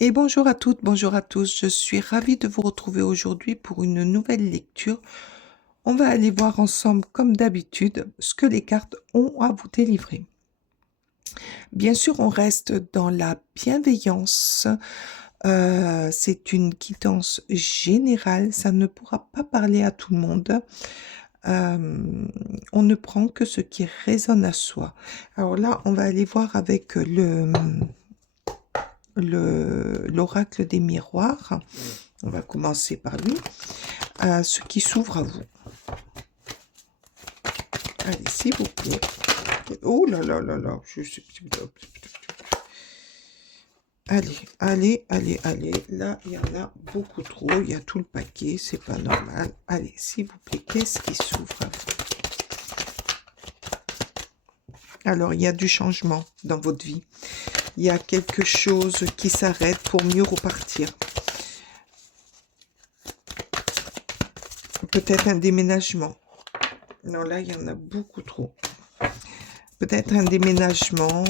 Et bonjour à toutes, bonjour à tous. Je suis ravie de vous retrouver aujourd'hui pour une nouvelle lecture. On va aller voir ensemble, comme d'habitude, ce que les cartes ont à vous délivrer. Bien sûr, on reste dans la bienveillance. C'est une guidance générale. Ça ne pourra pas parler à tout le monde. Euh, on ne prend que ce qui résonne à soi. Alors là, on va aller voir avec l'oracle des miroirs. On va commencer par lui. Ce qui s'ouvre à vous. Allez, s'il vous plaît. Oh là là là là. Allez, allez, allez, allez. Là, il y en a beaucoup trop. Il y a tout le paquet. C'est pas normal. Allez, s'il vous plaît, qu'est-ce qui s'ouvre à vous? Alors, il y a du changement dans votre vie. Il y a quelque chose qui s'arrête pour mieux repartir. Peut-être un déménagement. Non, là, il y en a beaucoup trop. Peut-être un déménagement,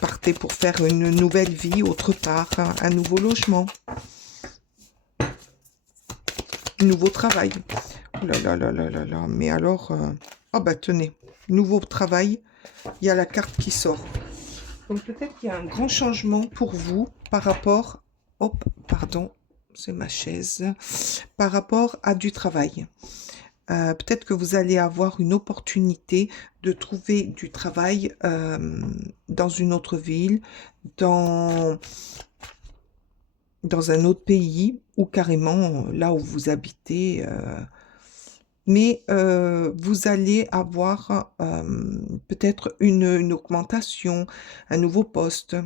partez pour faire une nouvelle vie autre part, un nouveau logement, un nouveau travail. Oh là là là là là là, mais alors, oh bah tenez, nouveau travail, il y a la carte qui sort. Donc peut-être qu'il y a un grand changement pour vous par rapport, hop, pardon, c'est ma chaise, par rapport à du travail. Peut-être que vous allez avoir une opportunité de trouver du travail dans une autre ville, dans, dans un autre pays ou carrément là où vous habitez. Mais vous allez avoir peut-être une augmentation, un nouveau poste,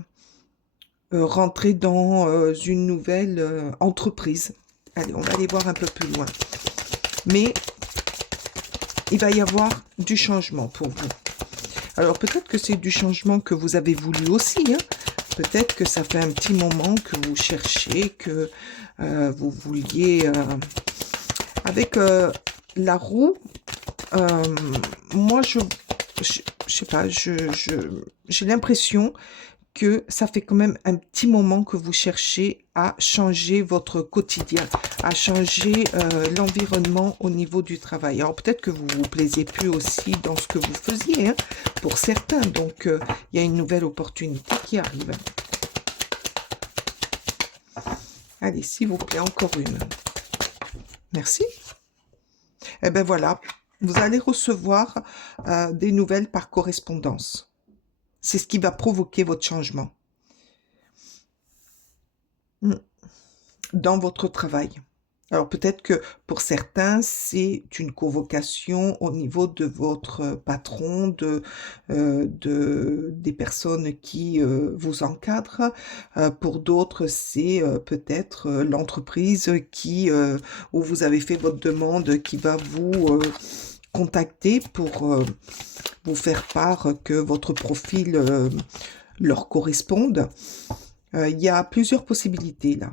rentrer dans une nouvelle entreprise. Allez, on va aller voir un peu plus loin. Mais il va y avoir du changement pour vous. Alors peut-être que c'est du changement que vous avez voulu aussi, hein. Peut-être que ça fait un petit moment que vous cherchez, que vous vouliez... avec la roue, moi je sais pas, j'ai l'impression que ça fait quand même un petit moment que vous cherchez à changer votre quotidien, à changer l'environnement au niveau du travail. Alors peut-être que vous vous plaisez plus aussi dans ce que vous faisiez, hein, pour certains. Donc il y a une nouvelle opportunité qui arrive. Allez, s'il vous plaît, encore une. Merci. Eh bien voilà, vous allez recevoir des nouvelles par correspondance. C'est ce qui va provoquer votre changement dans votre travail. Alors peut-être que pour certains, c'est une convocation au niveau de votre patron, des personnes qui vous encadrent. Pour d'autres, c'est peut-être l'entreprise où vous avez fait votre demande qui va vous contacter pour vous faire part que votre profil leur corresponde. Il y a plusieurs possibilités là.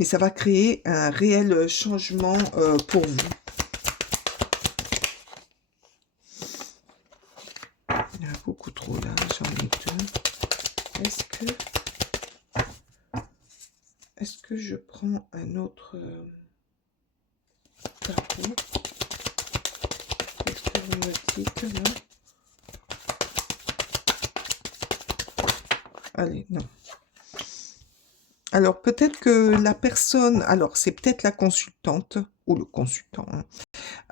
Et ça va créer un réel changement pour vous. Il y en a beaucoup trop là, j'en ai deux. Est-ce que je prends un autre tarot? Qu'est-ce que vous me dites là? Allez, non. Alors peut-être que la personne, alors c'est peut-être la consultante ou le consultant, hein.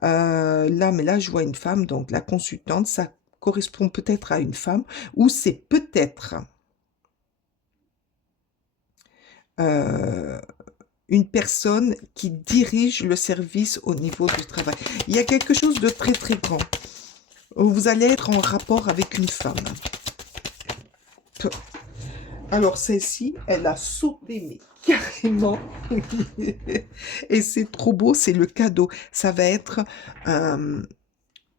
Là, mais là je vois une femme, donc la consultante, ça correspond peut-être à une femme, ou c'est peut-être une personne qui dirige le service au niveau du travail. Il y a quelque chose de très très grand. Vous allez être en rapport avec une femme. Alors celle-ci, elle a sauté, mais carrément. Et c'est trop beau, c'est le cadeau. Ça va être,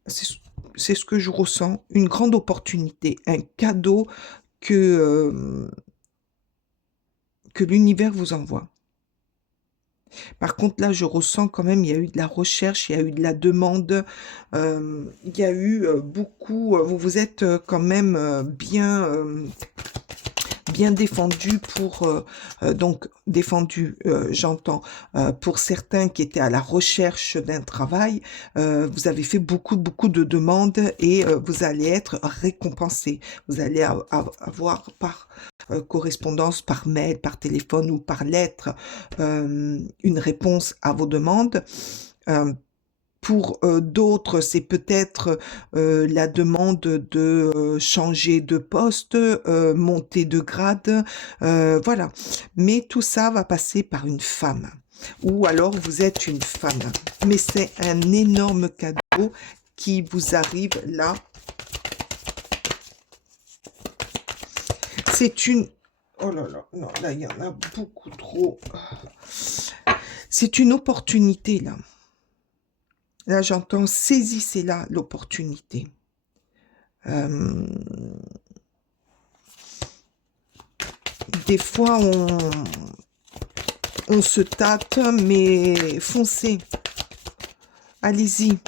c'est ce que je ressens, une grande opportunité, un cadeau que, que l'univers vous envoie. Par contre, là, je ressens quand même, il y a eu de la recherche, il y a eu de la demande, il y a eu beaucoup, vous vous êtes quand même bien bien défendu pour, donc défendu, j'entends, pour certains qui étaient à la recherche d'un travail, vous avez fait beaucoup de demandes et vous allez être récompensé. Vous allez avoir par correspondance, par mail, par téléphone ou par lettre, une réponse à vos demandes. Euh, pour d'autres, c'est peut-être la demande de changer de poste, monter de grade, voilà. Mais tout ça va passer par une femme. Ou alors vous êtes une femme. Mais c'est un énorme cadeau qui vous arrive là. C'est une... Oh là là, non, là il y en a beaucoup trop. C'est une opportunité là. Là, j'entends saisissez-la, l'opportunité. Des fois, on se tâte, mais foncez. Allez-y. Il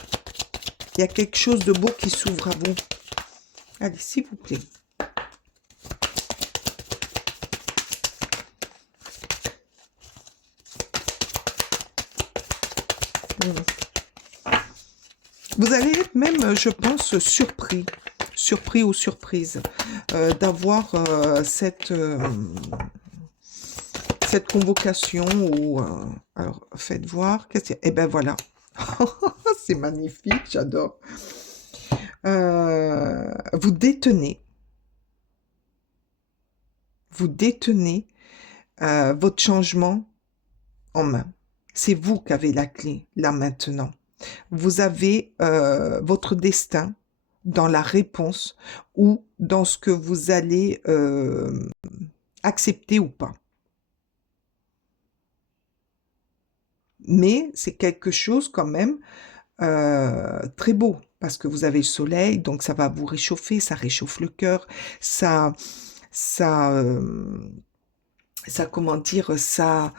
y a quelque chose de beau qui s'ouvre à vous. Allez, s'il vous plaît. Vous allez être même, je pense, surpris ou surprise d'avoir cette convocation ou alors faites voir. Eh ben voilà, c'est magnifique, j'adore. Vous détenez votre changement en main. C'est vous qui avez la clé là maintenant. Vous avez votre destin dans la réponse ou dans ce que vous allez accepter ou pas. Mais c'est quelque chose quand même très beau parce que vous avez le soleil, donc ça va vous réchauffer, ça réchauffe le cœur, ça, comment dire, ça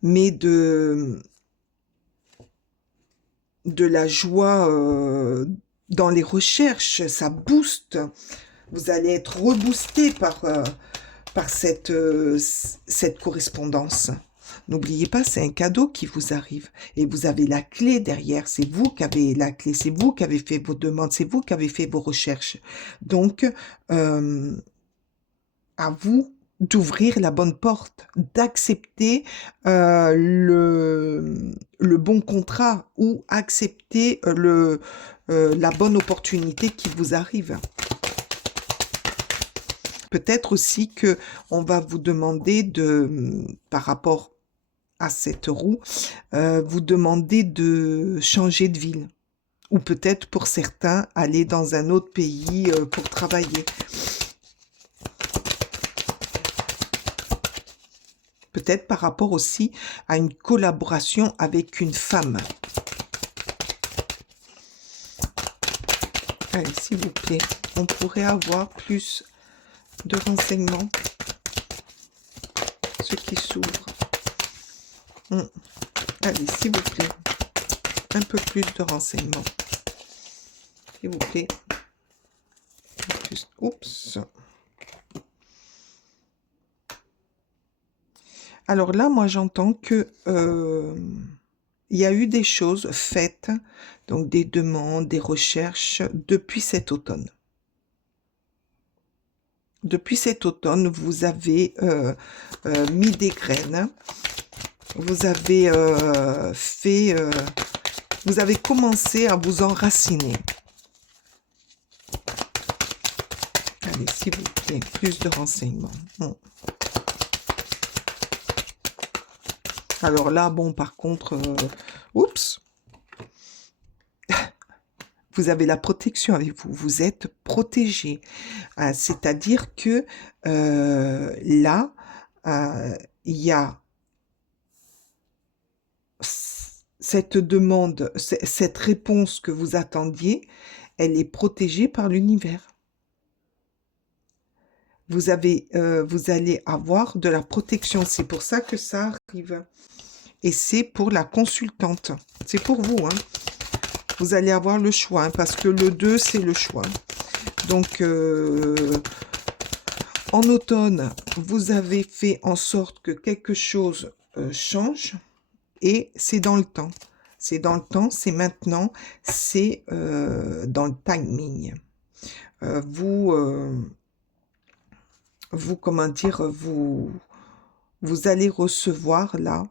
met de la joie dans les recherches, ça booste. Vous allez être reboosté par cette correspondance. N'oubliez pas, c'est un cadeau qui vous arrive. Et vous avez la clé derrière. C'est vous qui avez la clé. C'est vous qui avez fait vos demandes. C'est vous qui avez fait vos recherches. Donc, à vous d'ouvrir la bonne porte, d'accepter le bon contrat ou accepter la bonne opportunité qui vous arrive. Peut-être aussi que on va vous demander par rapport à cette roue, vous demander de changer de ville. Ou peut-être pour certains, aller dans un autre pays pour travailler. Peut-être par rapport aussi à une collaboration avec une femme. Allez, s'il vous plaît, on pourrait avoir plus de renseignements. Ce qui s'ouvre. Allez, s'il vous plaît, un peu plus de renseignements. S'il vous plaît. Juste, oups. Alors là, moi, j'entends que il y a eu des choses faites, donc des demandes, des recherches depuis cet automne. Depuis cet automne, vous avez mis des graines, vous avez vous avez commencé à vous enraciner. Allez, s'il vous plaît, plus de renseignements. Alors là, bon, par contre, oups, vous avez la protection avec vous, vous êtes protégé. C'est-à-dire que là, il y a cette demande, cette réponse que vous attendiez, elle est protégée par l'univers. Vous allez avoir de la protection. C'est pour ça que ça arrive. Et c'est pour la consultante. C'est pour vous. Hein. Vous allez avoir le choix. Hein, parce que le 2, c'est le choix. Donc, En automne, vous avez fait en sorte que quelque chose change et c'est dans le temps. C'est dans le temps, c'est maintenant, c'est dans le timing. Vous, comment dire, vous allez recevoir là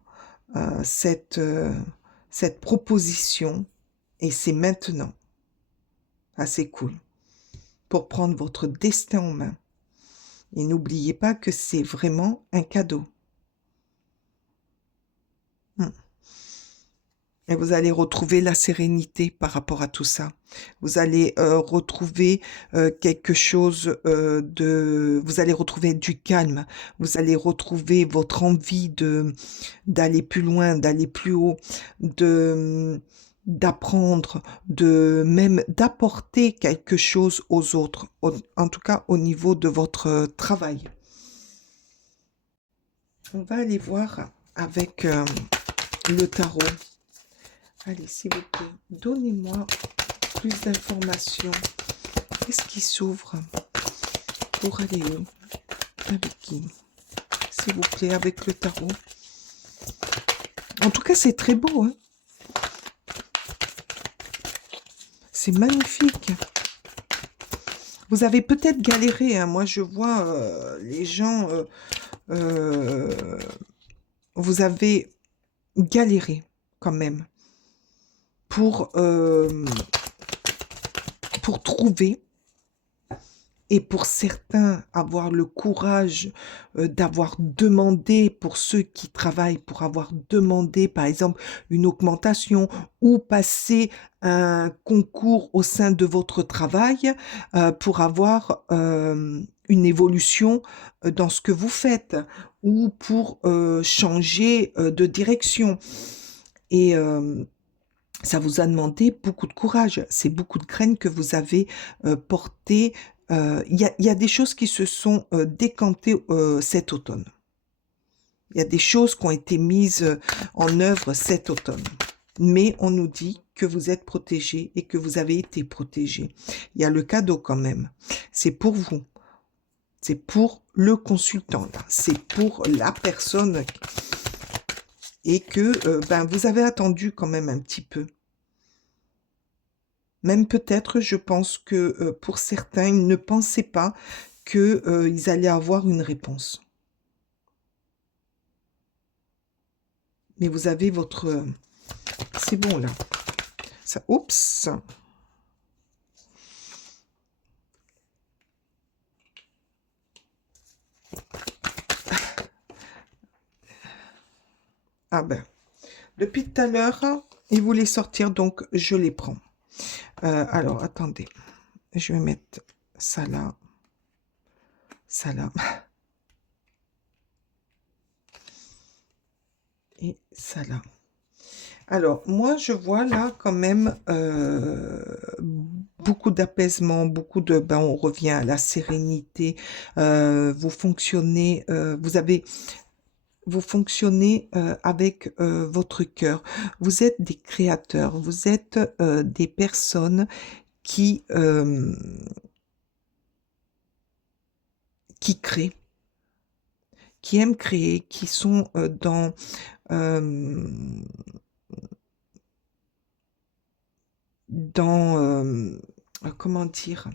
cette, cette proposition et c'est maintenant. Ah, c'est cool. Pour prendre votre destin en main. Et n'oubliez pas que c'est vraiment un cadeau. Hmm. Et vous allez retrouver la sérénité par rapport à tout ça. Vous allez retrouver quelque chose de... Vous allez retrouver du calme. Vous allez retrouver votre envie de d'aller plus loin, d'aller plus haut, de d'apprendre, de même d'apporter quelque chose aux autres, en tout cas au niveau de votre travail. On va aller voir avec le tarot. Allez, s'il vous plaît, donnez-moi plus d'informations. Qu'est-ce qui s'ouvre pour aller où? Avec qui? S'il vous plaît, avec le tarot. En tout cas, c'est très beau. Hein, c'est magnifique. Vous avez peut-être galéré. Hein. Moi, je vois les gens... vous avez galéré quand même pour trouver et pour certains avoir le courage d'avoir demandé, pour ceux qui travaillent, pour avoir demandé par exemple une augmentation ou passer un concours au sein de votre travail pour avoir une évolution dans ce que vous faites ou pour changer de direction. Et ça vous a demandé beaucoup de courage, c'est beaucoup de graines que vous avez portées. Il y a des choses qui se sont décantées cet automne. Il y a des choses qui ont été mises en œuvre cet automne. Mais on nous dit que vous êtes protégé et que vous avez été protégé. Il y a le cadeau quand même. C'est pour vous. C'est pour le consultant. C'est pour la personne. Et que ben, vous avez attendu quand même un petit peu. Même peut-être, je pense que pour certains, ils ne pensaient pas qu'ils allaient avoir une réponse. Mais vous avez votre... C'est bon, là. Ça... Oups. Ah ben, depuis tout à l'heure, ils voulaient sortir, donc je les prends. Alors, attendez. Je vais mettre ça là. Ça là. Et ça là. Alors, moi, je vois là quand même beaucoup d'apaisement, beaucoup de... Ben, on revient à la sérénité. Vous fonctionnez, vous fonctionnez avec votre cœur. Vous êtes des créateurs, vous êtes des personnes qui créent, qui aiment créer, qui sont dans comment dire,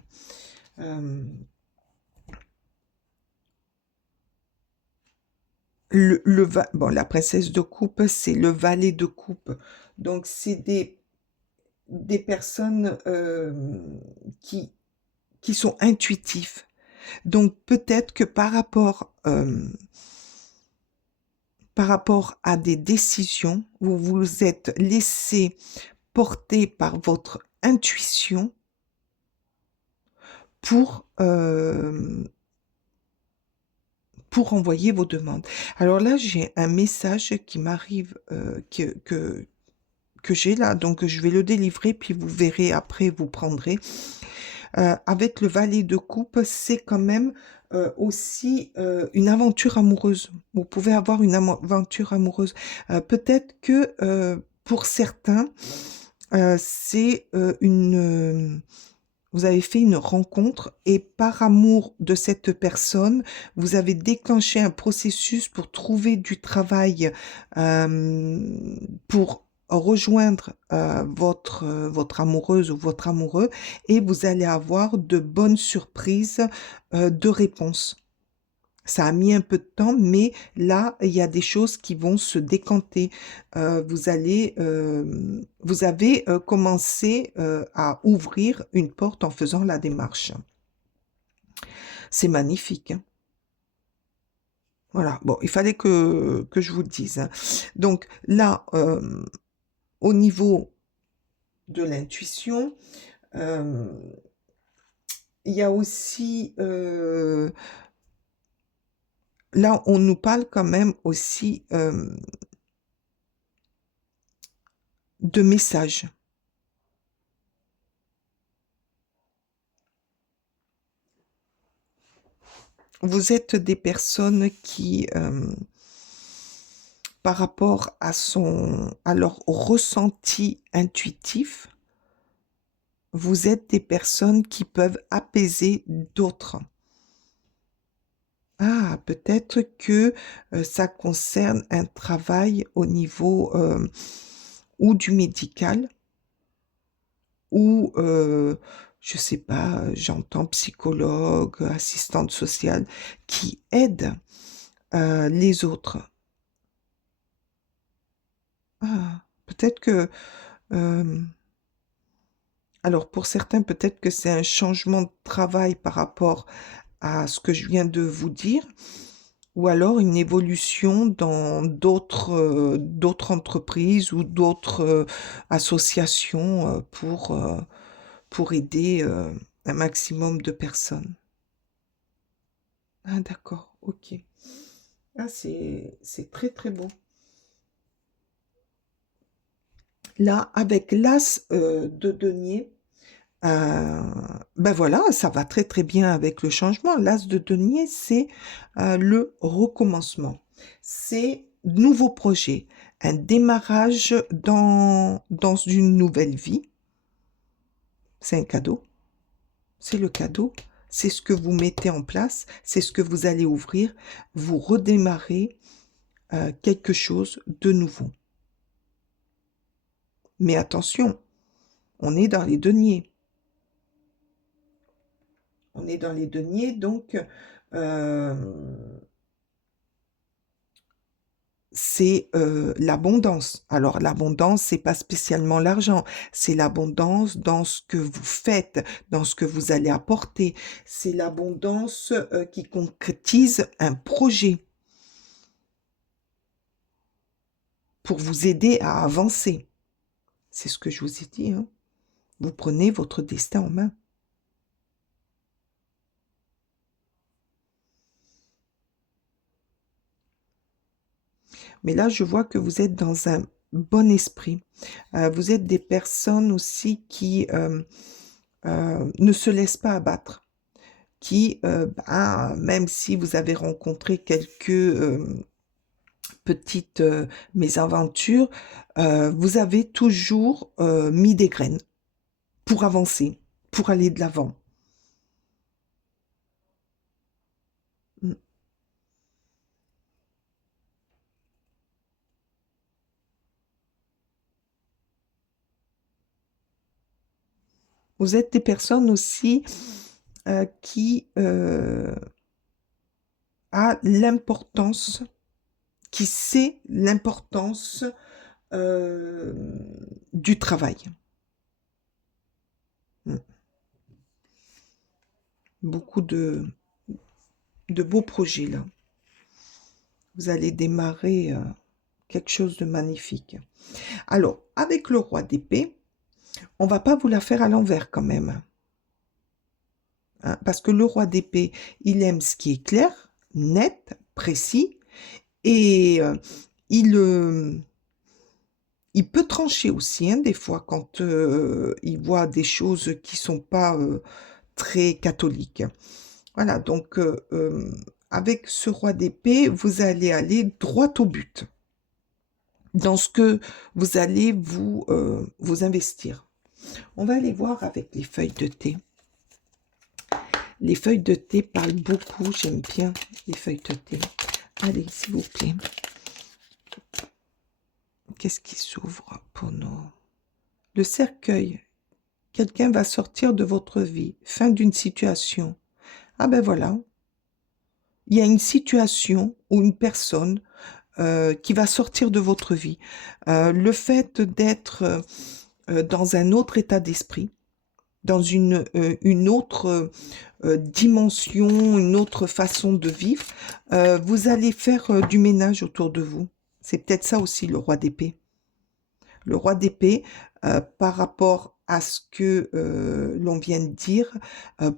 bon, la princesse de coupe, c'est le valet de coupe. Donc, c'est des personnes qui sont intuitifs. Donc, peut-être que par rapport à des décisions, vous vous êtes laissé porter par votre intuition pour envoyer vos demandes. Alors là, j'ai un message qui m'arrive, que j'ai là, donc je vais le délivrer, puis vous verrez après, vous prendrez. Avec le valet de coupe, c'est quand même aussi une aventure amoureuse. Vous pouvez avoir une aventure amoureuse. Peut-être que pour certains, c'est Vous avez fait une rencontre et par amour de cette personne, vous avez déclenché un processus pour trouver du travail, pour rejoindre votre amoureuse ou votre amoureux et vous allez avoir de bonnes surprises de réponses. Ça a mis un peu de temps, mais là, il y a des choses qui vont se décanter. Vous avez commencé à ouvrir une porte en faisant la démarche. C'est magnifique, hein. Voilà. Bon, il fallait que je vous le dise, hein. Donc là, au niveau de l'intuition, euh, il y a aussi, là, on nous parle quand même aussi de messages. Vous êtes des personnes qui, par rapport à leur ressenti intuitif, vous êtes des personnes qui peuvent apaiser d'autres. Ah, peut-être que ça concerne un travail au niveau ou du médical ou, je sais pas, j'entends psychologue, assistante sociale, qui aide les autres. Ah, peut-être que, euh, alors pour certains, peut-être que c'est un changement de travail par rapport à ce que je viens de vous dire, ou alors une évolution dans d'autres entreprises ou d'autres associations pour aider un maximum de personnes. Ah, d'accord, ok. Ah, c'est très très beau. Là, avec l'as de denier, euh, ben voilà, ça va très très bien avec le changement. L'as de denier, c'est le recommencement. C'est nouveau projet, un démarrage dans une nouvelle vie. C'est un cadeau. C'est le cadeau. C'est ce que vous mettez en place. C'est ce que vous allez ouvrir. Vous redémarrez quelque chose de nouveau. Mais attention, on est dans les deniers. On est dans les deniers, donc c'est l'abondance. Alors l'abondance, c'est pas spécialement l'argent, c'est l'abondance dans ce que vous faites, dans ce que vous allez apporter. C'est l'abondance qui concrétise un projet pour vous aider à avancer. C'est ce que je vous ai dit, hein. Vous prenez votre destin en main. Mais là, je vois que vous êtes dans un bon esprit. Vous êtes des personnes aussi qui ne se laissent pas abattre, qui, même si vous avez rencontré quelques petites mésaventures, vous avez toujours mis des graines pour avancer, pour aller de l'avant. Mm. Vous êtes des personnes aussi qui a l'importance, qui sait l'importance euh, du travail. Mm. Beaucoup de beaux projets là. Vous allez démarrer quelque chose de magnifique. Alors, avec le roi d'épée, on va pas vous la faire à l'envers quand même, hein, parce que le roi d'épée, il aime ce qui est clair, net, précis, et il, euh, il peut trancher aussi, hein, des fois, quand il voit des choses qui sont pas très catholiques. Voilà, donc avec ce roi d'épée, vous allez aller droit au but dans ce que vous allez vous investir. On va aller voir avec les feuilles de thé. Les feuilles de thé parlent beaucoup. J'aime bien les feuilles de thé. Allez, s'il vous plaît. Qu'est-ce qui s'ouvre pour nous? Le cercueil. Quelqu'un va sortir de votre vie. Fin d'une situation. Ah ben voilà. Il y a une situation ou une personne qui va sortir de votre vie. Le fait d'être dans un autre état d'esprit, dans une autre dimension, une autre façon de vivre, vous allez faire du ménage autour de vous. C'est peut-être ça aussi le roi d'épée. Le roi d'épée, par rapport à ce que l'on vient de dire,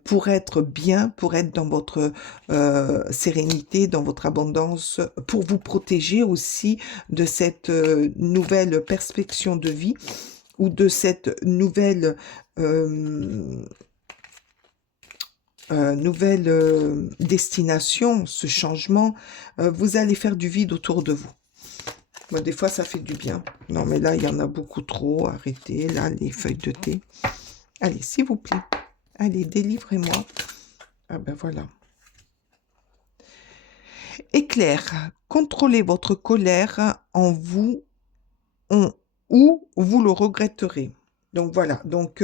pour être bien, pour être dans votre sérénité, dans votre abondance, pour vous protéger aussi de cette nouvelle perspective de vie ou de cette nouvelle destination, ce changement, vous allez faire du vide autour de vous. Bon, des fois, ça fait du bien. Non, mais là, il y en a beaucoup trop. Arrêtez, là, les feuilles de thé. Allez, s'il vous plaît. Allez, délivrez-moi. Ah ben voilà. Éclair. Contrôlez votre colère en vous ou vous le regretterez. Donc voilà. Donc,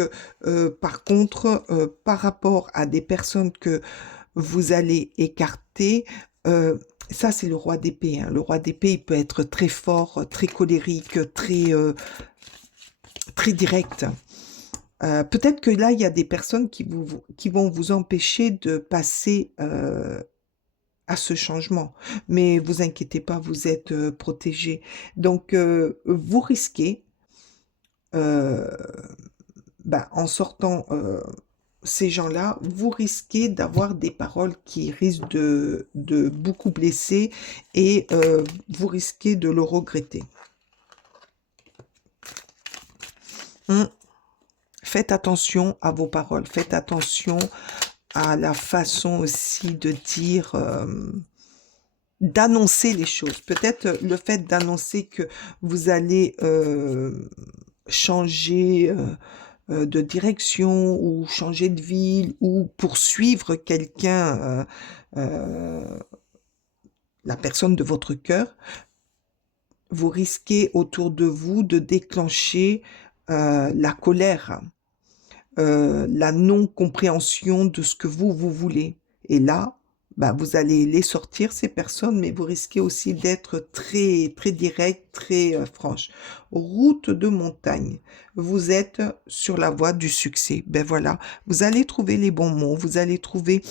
par contre, par rapport à des personnes que vous allez écarter, ça, c'est le roi d'épée. Hein. Le roi d'épée, il peut être très fort, très colérique, très direct. Peut-être que là, il y a des personnes qui vont vous empêcher de passer à ce changement. Mais vous inquiétez pas, vous êtes protégés. Donc, vous risquez, en sortant ces gens-là, vous risquez d'avoir des paroles qui risquent de beaucoup blesser et vous risquez de le regretter. Faites attention à vos paroles, faites attention à la façon aussi de dire, d'annoncer les choses. Peut-être le fait d'annoncer que vous allez changer de direction ou changer de ville ou poursuivre quelqu'un, la personne de votre cœur, vous risquez autour de vous de déclencher la colère, la non-compréhension de ce que vous voulez. Et là, vous allez les sortir, ces personnes, mais vous risquez aussi d'être très, très direct, très franche. Route de montagne. Vous êtes sur la voie du succès. Ben voilà, vous allez trouver les bons mots, vous allez trouver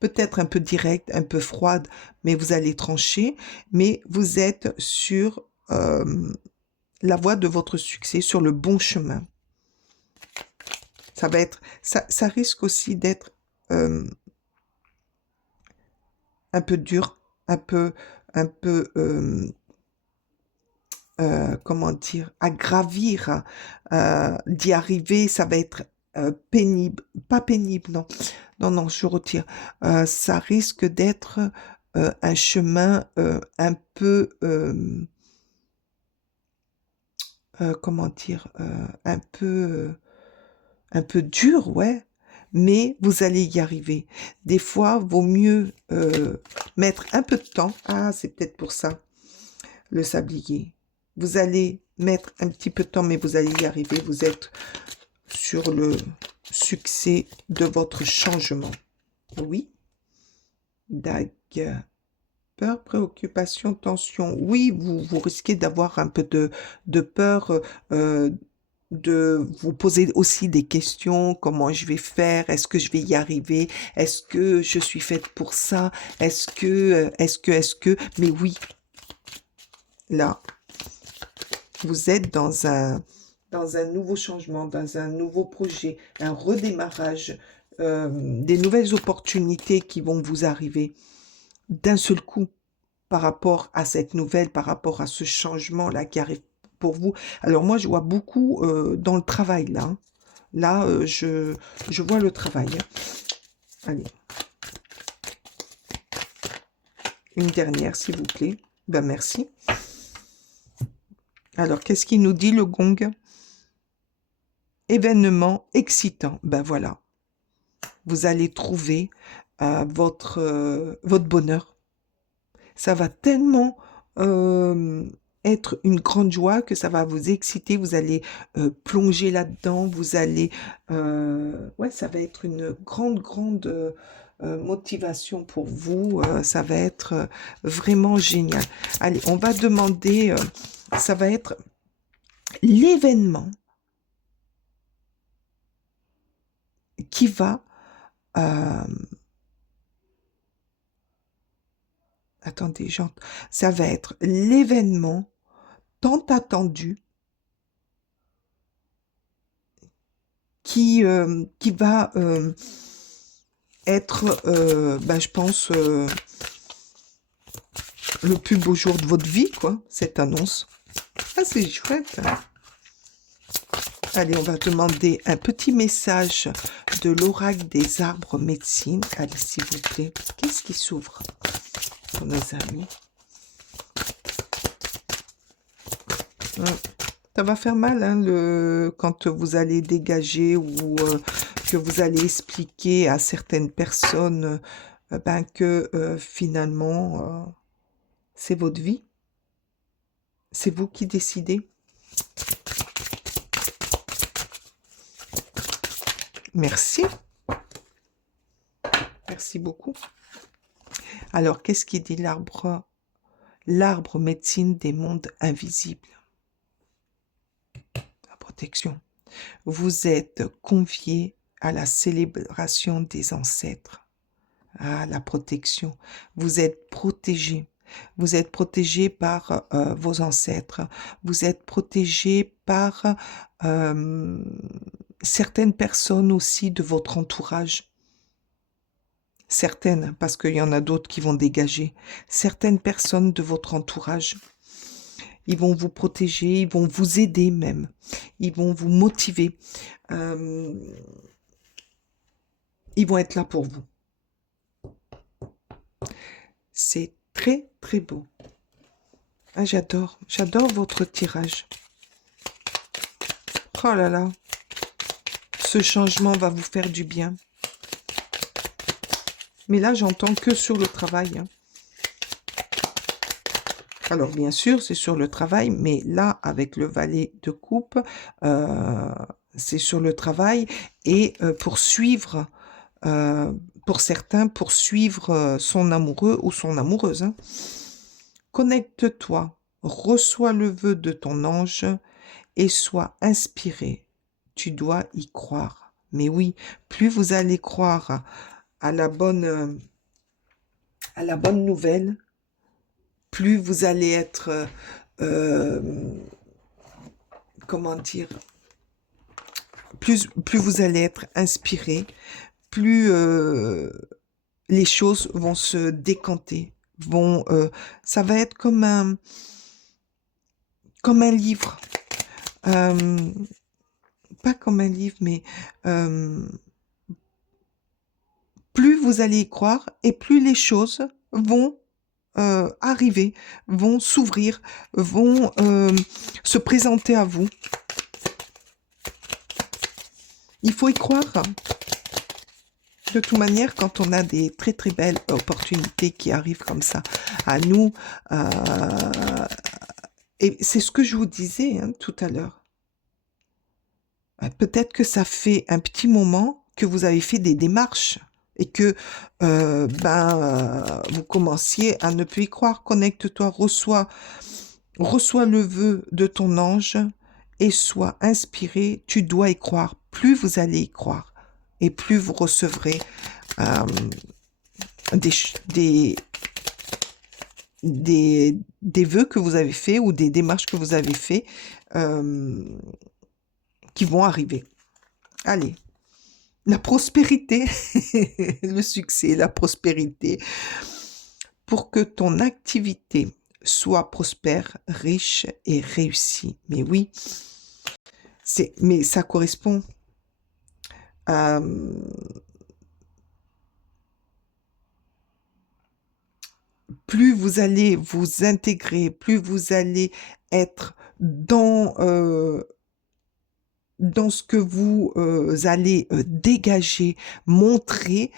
peut-être un peu direct, un peu froide, mais vous allez trancher, mais vous êtes sur la voie de votre succès, sur le bon chemin. Ça risque aussi d'être un peu dur, un peu, comment dire, à gravir, d'y arriver, ça va être pénible, pas pénible, non, non, je retire. Ça risque d'être un chemin un peu, comment dire, un peu dur, ouais, mais vous allez y arriver. Des fois, vaut mieux mettre un peu de temps. Ah, c'est peut-être pour ça, le sablier. Vous allez mettre un petit peu de temps, mais vous allez y arriver. Vous êtes sur le succès de votre changement. Oui. Dague. Peur, préoccupation, tension. Oui, vous risquez d'avoir un peu de peur, de vous poser aussi des questions. Comment je vais faire? Est-ce que je vais y arriver? Est-ce que je suis faite pour ça? Est-ce que... Mais oui, là, vous êtes dans un nouveau changement, dans un nouveau projet, un redémarrage, des nouvelles opportunités qui vont vous arriver d'un seul coup par rapport à cette nouvelle, par rapport à ce changement-là qui arrive pour vous. Alors moi, je vois beaucoup dans le travail, là. Hein. Là, je vois le travail. Hein. Allez. Une dernière, s'il vous plaît. Ben, merci. Alors, qu'est-ce qu'il nous dit, le gong? Événement excitant. Ben, voilà. vous allez trouver votre bonheur. Ça va tellement être une grande joie que ça va vous exciter. Vous allez plonger là-dedans. Vous allez... ouais, ça va être une grande motivation pour vous. Ça va être vraiment génial. Allez, on va demander... ça va être l'événement qui va... attendez, ça va être l'événement tant attendu qui va être, ben, je pense, le plus beau jour de votre vie, quoi, cette annonce. Ah, c'est chouette, hein. Allez, on va demander un petit message de l'oracle des arbres médecine. Allez, s'il vous plaît. Qu'est-ce qui s'ouvre pour nos amis? Ça va faire mal, hein, quand vous allez dégager ou que vous allez expliquer à certaines personnes ben, que finalement, c'est votre vie. C'est vous qui décidez. Merci. Merci beaucoup. Alors, qu'est-ce qui dit l'arbre? L'arbre médecine des mondes invisibles. La protection. Vous êtes conviés à la célébration des ancêtres. Ah, la protection. Vous êtes protégés. Vous êtes protégés par vos ancêtres. Vous êtes protégés par certaines personnes aussi de votre entourage. Certaines, parce qu'il y en a d'autres qui vont dégager. Certaines personnes de votre entourage. Ils vont vous protéger, ils vont vous aider même. Ils vont vous motiver. Ils vont être là pour vous. C'est très, très beau. Ah, j'adore votre tirage. Oh là là, ce changement va vous faire du bien. Mais là, j'entends que sur le travail, hein. Alors, bien sûr, c'est sur le travail, mais là, avec le valet de coupe, c'est sur le travail. Et poursuivre, pour certains, poursuivre son amoureux ou son amoureuse, hein. Connecte-toi, reçois le vœu de ton ange et sois inspiré. Tu dois y croire. Mais oui, plus vous allez croire à la bonne nouvelle, plus vous allez être, comment dire, plus vous allez être inspiré, plus les choses vont se décanter, ça va être comme un livre, pas comme un livre, mais plus vous allez y croire et plus les choses vont arriver, vont s'ouvrir, vont se présenter à vous. Il faut y croire. De toute manière, quand on a des très très belles opportunités qui arrivent comme ça à nous, et c'est ce que je vous disais hein, tout à l'heure. Peut-être que ça fait un petit moment que vous avez fait des démarches et que vous commenciez à ne plus y croire. Connecte-toi, reçois le vœu de ton ange et sois inspiré. Tu dois y croire. Plus vous allez y croire et plus vous recevrez des vœux que vous avez faits ou des démarches que vous avez faits qui vont arriver. Allez, la prospérité, le succès, la prospérité, pour que ton activité soit prospère, riche et réussie. Mais oui, mais ça correspond à... plus vous allez vous intégrer, plus vous allez être dans dans ce que vous allez dégager, montrer,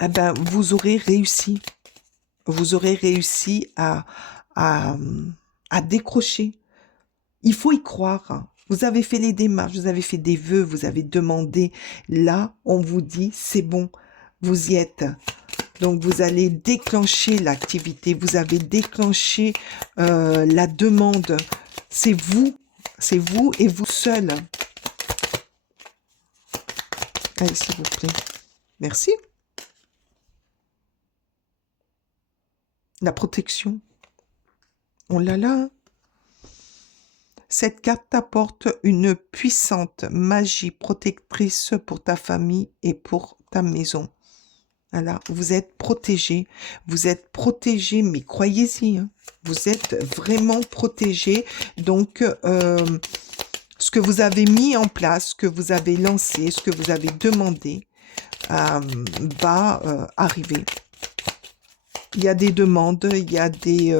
eh ben, vous aurez réussi. Vous aurez réussi à, à décrocher. Il faut y croire, hein. Vous avez fait les démarches, vous avez fait des vœux, vous avez demandé. Là, on vous dit, c'est bon, vous y êtes. Donc, vous allez déclencher l'activité. Vous avez déclenché la demande. C'est vous et vous seul. Allez, s'il vous plaît. Merci. La protection. Oh là là. Cette carte t'apporte une puissante magie protectrice pour ta famille et pour ta maison. Voilà, vous êtes protégés, mais croyez-y, hein, vous êtes vraiment protégés. Donc, ce que vous avez mis en place, ce que vous avez lancé, ce que vous avez demandé, va arriver. Il y a des demandes, il y a des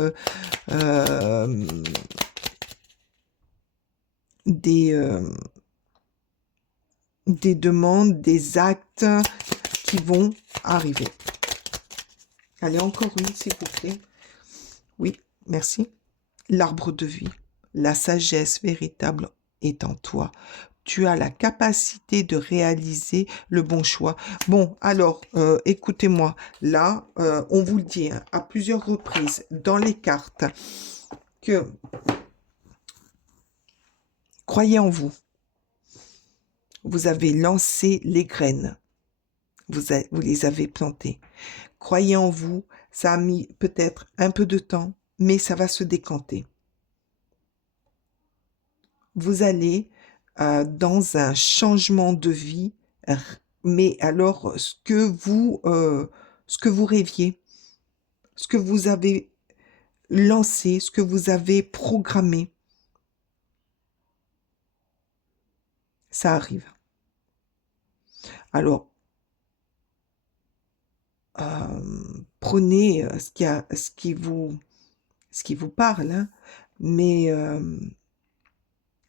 demandes, des actes qui vont arriver. Allez, encore une, s'il vous plaît. Oui, merci. L'arbre de vie, la sagesse véritable est en toi. Tu as la capacité de réaliser le bon choix. Bon, alors, écoutez-moi. Là, on vous le dit hein, à plusieurs reprises dans les cartes que croyez en vous. Vous avez lancé les graines. Vous les avez plantées. Croyez en vous. Ça a mis peut-être un peu de temps, mais ça va se décanter. Vous allez dans un changement de vie, mais alors ce que vous rêviez, ce que vous avez lancé, ce que vous avez programmé, ça arrive. Alors, prenez ce qui vous parle, hein, mais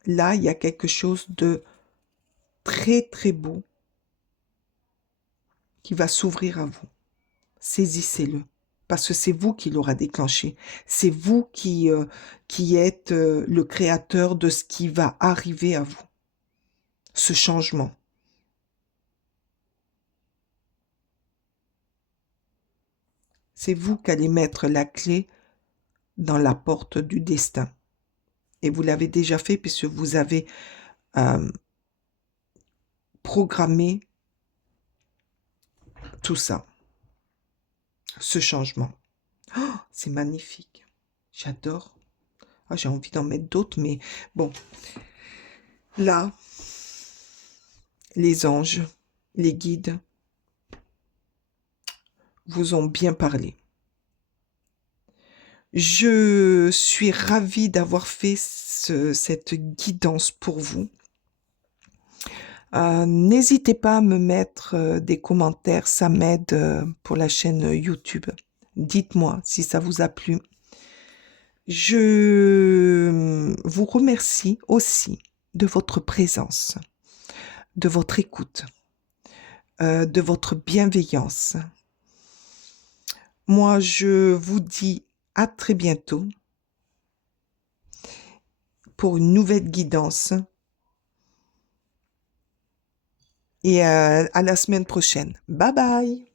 là, il y a quelque chose de très, très beau qui va s'ouvrir à vous. Saisissez-le, parce que c'est vous qui l'aura déclenché. C'est vous qui êtes le créateur de ce qui va arriver à vous. Ce changement. C'est vous qui allez mettre la clé dans la porte du destin. Et vous l'avez déjà fait puisque vous avez programmé tout ça. Ce changement. Oh, c'est magnifique. J'adore. Oh, j'ai envie d'en mettre d'autres, mais bon. Là, les anges, les guides vous ont bien parlé. Je suis ravie d'avoir fait cette guidance pour vous. N'hésitez pas à me mettre des commentaires, ça m'aide pour la chaîne YouTube. Dites-moi si ça vous a plu. Je vous remercie aussi de votre présence, de votre écoute, de votre bienveillance. Moi, je vous dis à très bientôt pour une nouvelle guidance et à la semaine prochaine. Bye bye!